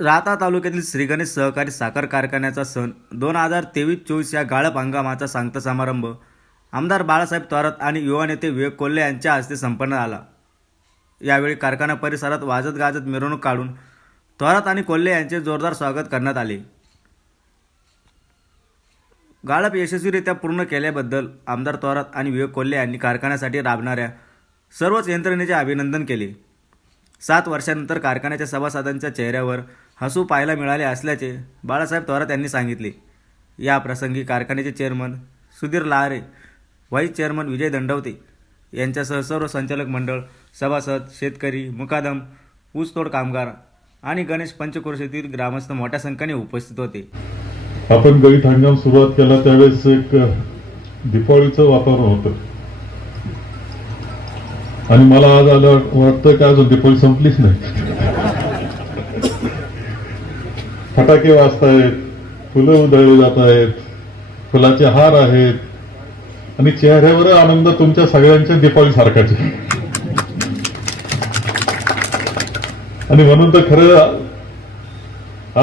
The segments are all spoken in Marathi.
राहता तालुक्यातील श्रीगणेश सहकारी साखर कारखान्याचा सण दोन हजार तेवीस चोवीस या गाळप हंगामाचा सांगता समारंभ आमदार बाळासाहेब थोरात आणि युवा नेते विवेक कोल्हे यांच्या हस्ते संपन्न झाला यावेळी कारखाना परिसरात वाजत गाजत मिरवणूक काढून थोरात आणि कोल्हे यांचे जोरदार स्वागत करण्यात आले गाळप यशस्वीरित्या पूर्ण केल्याबद्दल आमदार थोरात आणि विवेक कोल्हे यांनी कारखान्यासाठी राबणाऱ्या सर्वच यंत्रणेचे अभिनंदन केले सात वर्षानंतर कारखान्याच्या सभासदांच्या चेहऱ्यावर हसू पाहायला मिळाले असल्याचे बाळासाहेब थोरात यांनी सांगितले या प्रसंगी कारखान्याचे chairman Sudhir Lahare vice chairman Vijay Dandavate यांच्यासह सर्व संचालक मंडळ सभासद शेतकरी मुकादम ऊसतोड कामगार आणि गणेश पंचक्रोशीतील ग्रामस्थ मोठ्या संख्येने उपस्थित होते आपण गळीत हंगाम सुरुवात केला त्यावेळेस एक दिपावलीचं वातावरण होतं आणि मला आज आलं वाटतं की अजून दिपावली संपलीच नाही फटाके वाजतायत फुलं उधळली जात आहेत फुलाचे हार आहेत आणि चेहऱ्यावर आनंद तुमच्या सगळ्यांच्या दीपावली सारखाचे आणि म्हणून तर खरं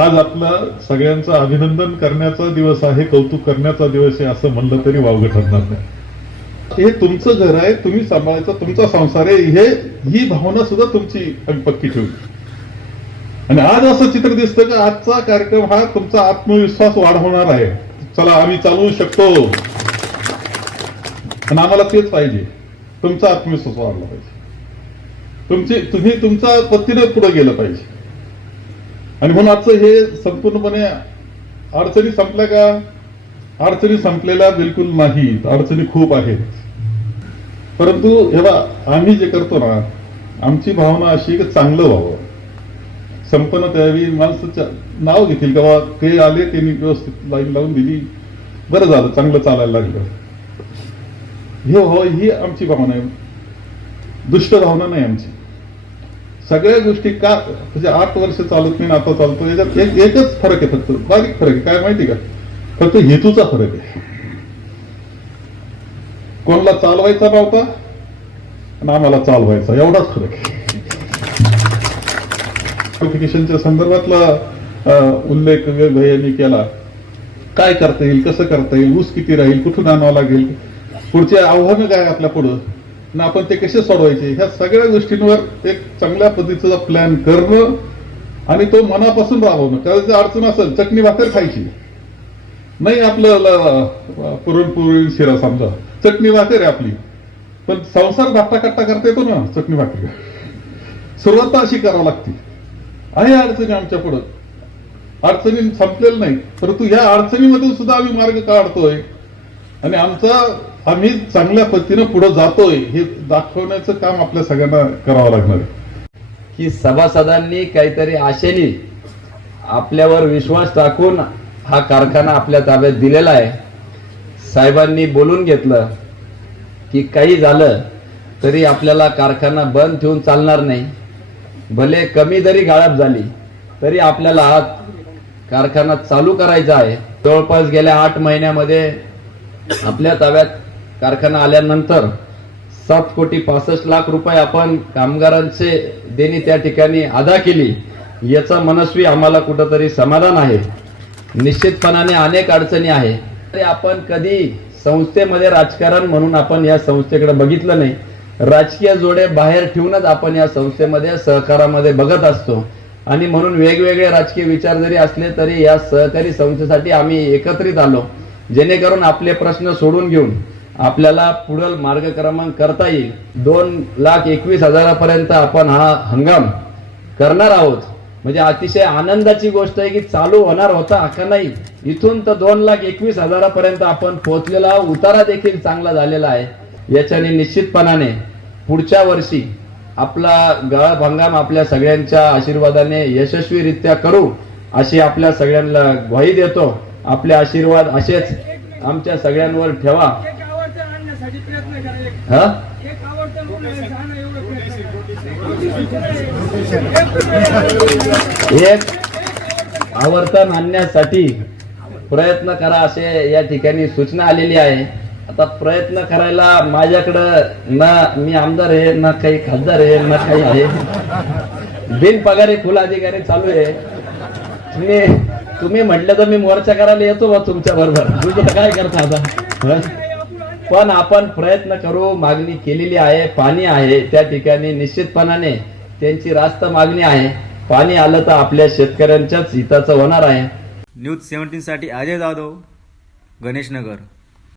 आज आपला सगळ्यांचं अभिनंदन करण्याचा दिवस आहे कौतुक करण्याचा दिवस आहे असं म्हणलं तरी वावगं ठरणार नाही हे तुमचं घर आहे तुम्ही सांभाळायचं तुमचा संसार आहे हे ही भावना सुद्धा तुमची अंगपक्की ठेवली आणि आज असं चित्र दिसतं की आजचा कार्यक्रम हा तुमचा आत्मविश्वास वाढवणार आहे चला आम्ही चालवू शकतो आणि आम्हाला तेच पाहिजे तुमचा आत्मविश्वास वाढला पाहिजे तुमची तुम्ही तुमचा पत्तीनं पुढे गेलं पाहिजे आणि म्हणून आजचं हे संपूर्णपणे अडचणी संपल्या का अडचणी संपलेल्या बिलकुल नाहीत अडचणी खूप आहेत परंतु हे आम्ही जे करतो ना आमची भावना अशी की चांगलं व्हावं संपन्न त्यावेळी माणसाचं नाव घेतील का ते आले त्यांनी व्यवस्थित लाईन लावून दिली बरं झालं चांगलं चालायला लागलं हे हो ही आमची भावना आहे दुष्ट भावना नाही आमची सगळ्या गोष्टी का म्हणजे आठ वर्ष चालत नाही आता चालतो याच्यात एक एकच फरक आहे फक्त बारीक फरक आहे काय माहिती का फक्त हेतूचा फरक आहे कोणाला चालवायचा नव्हता आणि आम्हाला चालवायचा एवढाच फरक आहे क्लासिफिकेशनच्या संदर्भातला उल्लेख यांनी केला काय करता येईल कसं करता येईल ऊस किती राहील कुठून आणावं लागेल पुढचे आव्हानं काय आपल्या पुढं आपण ते कसे सोडवायचे ह्या सगळ्या गोष्टींवर एक चांगल्या पद्धतीचा प्लॅन करणं आणि तो मनापासून राबवणं कारण अडचण असेल चटणी भाकर खायची नाही आपलं पुरणपुरी शिरा समजा चटणी भाकर आहे आपली पण संसार धाट्टा कट्टा करता येतो ना चटणी भाकर सुरुवात अशी करावी लागते आहे अडचणी आमच्या पुढं अडचणी संपलेल नाही परंतु या अडचणीमधून सुद्धा आम्ही मार्ग काढतोय आणि आमचा आम्ही चांगल्या पद्धतीनं पुढे जातोय हे दाखवण्याचं काम आपल्या सगळ्यांना करावं लागणार की सभासदांनी काहीतरी आशेने आपल्यावर विश्वास टाकून हा कारखाना आपल्या ताब्यात दिलेला आहे साहेबांनी बोलून घेतलं की काही झालं तरी आपल्याला कारखाना बंद ठेवून चालणार नाही भले कमी जरी गाळप झाली तरी आपल्याला हा कारखाना चालू करायचा आहे जवळपास गेल्या आठ महिन्यामध्ये आपल्या ताब्यात कारखाना आल्यानंतर सात कोटी पासष्ट लाख रुपये आपण कामगारांचे देणी त्या ठिकाणी अदा केली याचा मनस्वी आम्हाला कुठंतरी समाधान आहे निश्चितपणाने अनेक अडचणी आहे तरी आपण कधी संस्थेमध्ये राजकारण म्हणून आपण या संस्थेकडे बघितलं नाही राजकीय जोडे बाहेर ठेवूनच आपण या संस्थेमध्ये सहकारामध्ये बघत असतो आणि म्हणून वेगवेगळे राजकीय विचार जरी असले तरी या सहकारी संस्थेसाठी आम्ही एकत्रित आलो जेणेकरून आपले प्रश्न सोडून घेऊन आपल्याला पुढील मार्गक्रमण करता येईल दोन लाख एकवीस हजारापर्यंत आपण हा हंगाम करणार आहोत म्हणजे अतिशय आनंदाची गोष्ट आहे की चालू होणार होता का नाही इथून तर दोन लाख एकवीस हजारापर्यंत आपण पोहोचलेला उतारा देखील चांगला झालेला आहे याच्याने निश्चितपणाने पुढच्या वर्षी आपला भंगाम आपल्या सगळ्यांच्या आशीर्वादाने यशस्वीरित्या करू अशी आपल्या सगळ्यांना ग्वाही देतो आपले आशीर्वाद असेच आमच्या सगळ्यांवर ठेवा एक आवर्तन आणण्यासाठी प्रयत्न करा असे या ठिकाणी सूचना आलेली आहे आता प्रयत्न करायला माझ्याकडं ना मी आमदार आहे ना काही खासदार आहे ना काही आहे बिनपगारी खुला अधिकारी चालू आहे तुम्ही तुम्ही म्हटलं तर मी मोर्चा करायला येतो बा तुमच्या बरोबर तुम्ही काय करता आता पण आपण प्रयत्न करू मागणी केलेली आहे पाणी आहे त्या ठिकाणी निश्चितपणाने त्यांची रास्त मागणी आहे पाणी आलं तर आपल्या शेतकऱ्यांच्याच हिताचं होणार आहे न्यूज साठी अजय जाधव गणेशनगर